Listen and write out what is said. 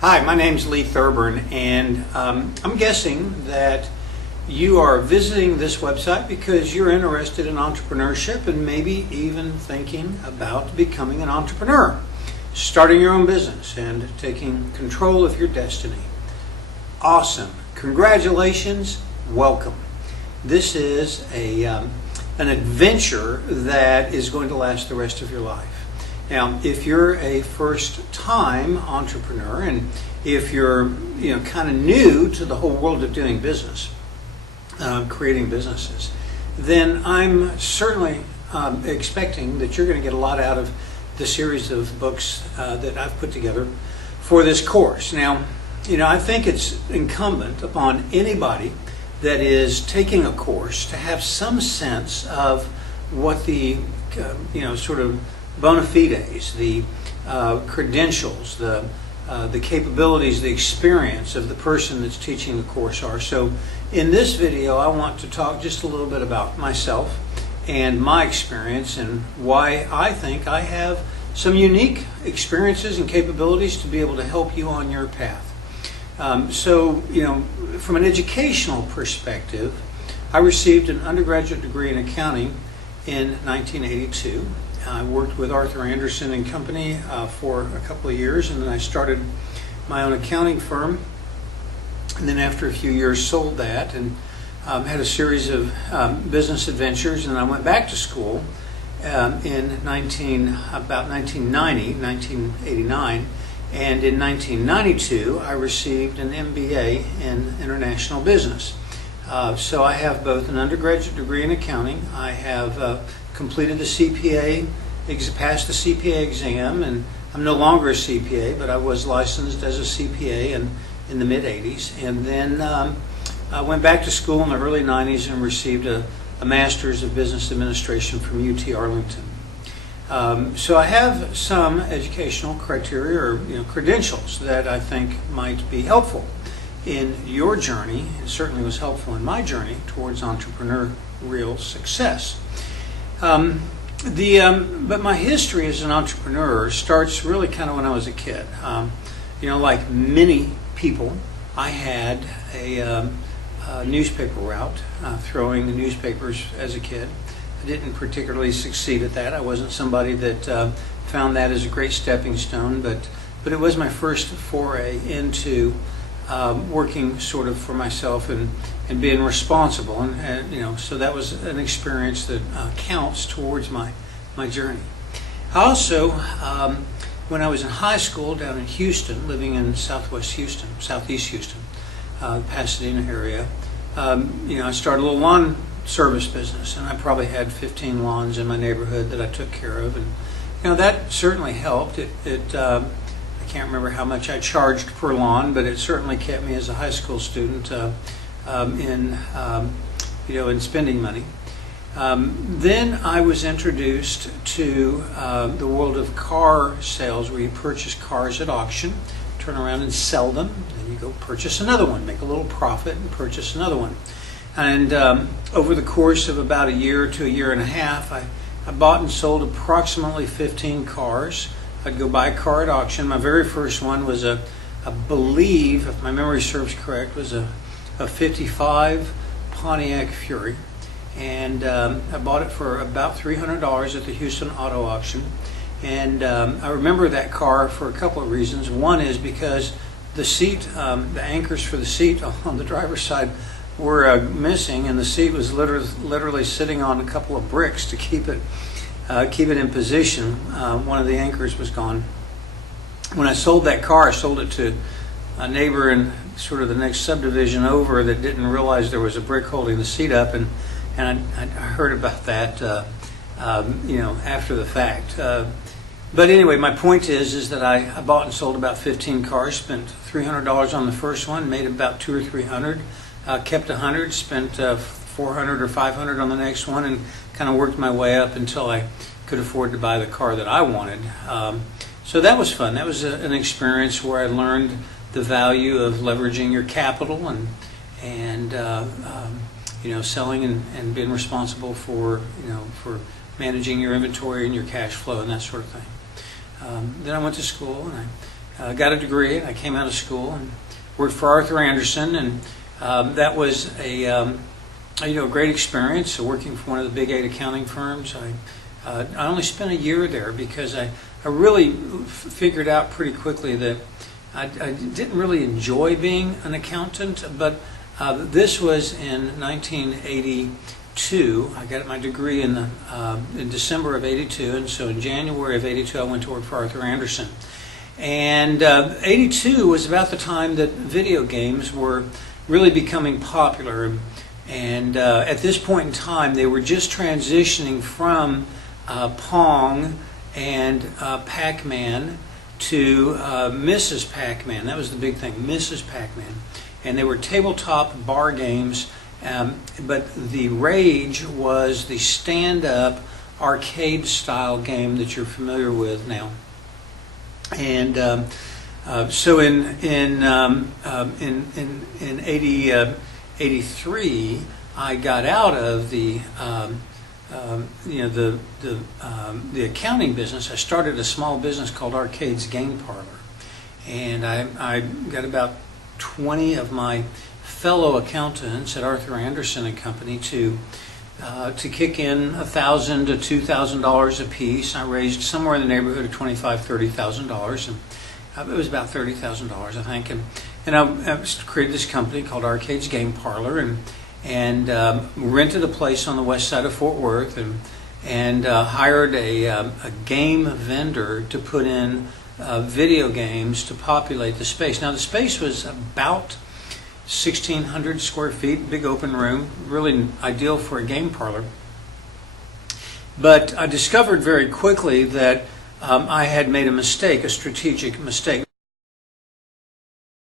Hi, my name's Lee Thurburn, and I'm guessing that you are visiting this website because you're interested in entrepreneurship and maybe even thinking about becoming an entrepreneur, starting your own business and taking control of your destiny. Awesome. Congratulations. Welcome. This is an adventure that is going to last the rest of your life. Now, if you're a first-time entrepreneur and if you're kind of new to the whole world of doing business, creating businesses, then I'm certainly expecting that you're going to get a lot out of the series of books that I've put together for this course. Now, I think it's incumbent upon anybody that is taking a course to have some sense of what the sort of bona fides, the credentials, the capabilities, the experience of the person that's teaching the course are. So in this video, I want to talk just a little bit about myself and my experience and why I think I have some unique experiences and capabilities to be able to help you on your path. From an educational perspective, I received an undergraduate degree in accounting in 1982. I worked with Arthur Andersen and Company for a couple of years, and then I started my own accounting firm. And then after a few years sold that and had a series of business adventures, and I went back to school in about 1989, and in 1992 I received an MBA in international business. So I have both an undergraduate degree in accounting. I have completed the CPA, passed the CPA exam, and I'm no longer a CPA, but I was licensed as a CPA in the mid-'80s. And then I went back to school in the early 90s and received a Master's of Business Administration from UT Arlington. So I have some educational criteria or credentials that I think might be helpful in your journey. It certainly was helpful in my journey towards entrepreneurial success. But my history as an entrepreneur starts really kind of when I was a kid. Like many people, I had a newspaper route, throwing the newspapers as a kid. I didn't particularly succeed at that. I wasn't somebody that found that as a great stepping stone, but it was my first foray into working sort of for myself and being responsible, and so that was an experience that counts towards my journey. I also, when I was in high school down in Houston, living in southeast Houston, Pasadena area, I started a little lawn service business, and I probably had 15 lawns in my neighborhood that I took care of, and that certainly helped. I can't remember how much I charged per lawn, but it certainly kept me as a high school student in spending money. Then I was introduced to the world of car sales, where you purchase cars at auction, turn around and sell them, then you go purchase another one, make a little profit, and purchase another one. And over the course of about a year to a year and a half, I bought and sold approximately 15 cars. I'd go buy a car at auction. My very first one was I believe, if my memory serves correct, was a 55 Pontiac Fury. And I bought it for about $300 at the Houston Auto Auction. And I remember that car for a couple of reasons. One is because the seat, the anchors for the seat on the driver's side were missing, and the seat was literally sitting on a couple of bricks to keep it in position. One of the anchors was gone. When I sold that car, I sold it to a neighbor in sort of the next subdivision over that didn't realize there was a brick holding the seat up, and I heard about that after the fact. But anyway, my point is that I bought and sold about 15 cars, spent $300 on the first one, made about $200 or $300. Kept 100, spent $400 or $500 on the next one, and kind of worked my way up until I could afford to buy the car that I wanted. So that was fun. That was an experience where I learned the value of leveraging your capital and selling and being responsible for managing your inventory and your cash flow and that sort of thing. Then I went to school, and got a degree. I came out of school and worked for Arthur Andersen, and that was a great experience. Working for one of the big 8 accounting firms. I only spent a year there because I really figured out pretty quickly that I didn't really enjoy being an accountant, but this was in 1982. I got my degree in December of '82, and so in January of '82 I went to work for Arthur Andersen. And '82 was about the time that video games were really becoming popular, and at this point in time they were just transitioning from Pong and Pac-Man to Mrs. Pac-Man. That was the big thing, Mrs. Pac-Man. And they were tabletop bar games, but the rage was the 'stand-up arcade-style game that you're familiar with now. And so in 83, I got out of the accounting business. I started a small business called Arcade's Game Parlor, and I got about 20 of my fellow accountants at Arthur Andersen and Company to kick in $1,000 to $2,000 a piece. I raised somewhere in the neighborhood of $25,000-$30,000, and it was about $30,000, I think. And I created this company called Arcade's Game Parlor, and rented a place on the west side of Fort Worth, and hired a game vendor to put in video games to populate the space. Now the space was about 1,600 square feet, big open room, really ideal for a game parlor. But I discovered very quickly that I had made a mistake, a strategic mistake.